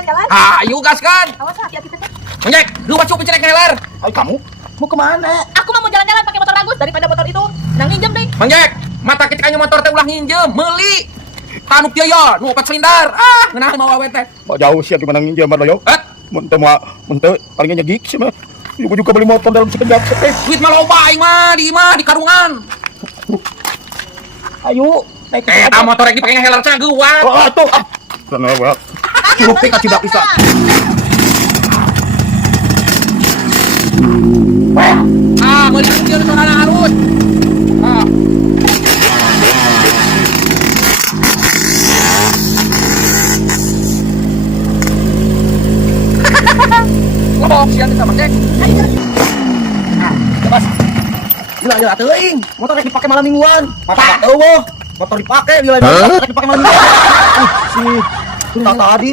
jalan-jalan. Ayo gaskan. Awas hati-hati teh. Monyek, lu masuk pencerek ngeler. Ayo kamu mau kemana? Aku mah mau jalan-jalan pakai motor bagus daripada motor itu. Nang nginjem deh. Monyek, mata kita motor teh ulah nginjem, meuli. Tanuk teu ya, nu 4 silindar. Ah, ngeunah mau awewe teh. Mau jauh sih gimana nginjem mah yo. Mun teu paling nyegik sih mah. Juga beli motor dalam sekejap teh. Duit mah loba aing mah di karungan. Ayo naik ke Eta motor yang dipake ngeheler cenah geuwat. Oh, atuh. Sana wa. Cukup teh tidak bisa. Ah, meuli kieu soranana harus. Ah. Ngomong sian kita Monyek. Bas. Gila teuing. Motor rek dipake malam mingguan. Apa eueuh? Motor dipake gila motor rek dipake malam mingguan. Si tadi